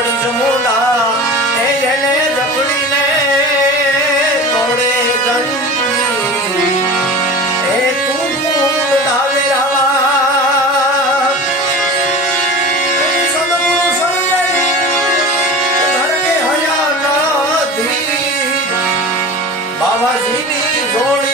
રખડી જમુંડા એને રખડીને તોડે ગંજી એ તું ડાલે રાવા સદગુરુ સર્જે ધરકે હયા નાધી બાબાજીની જોડી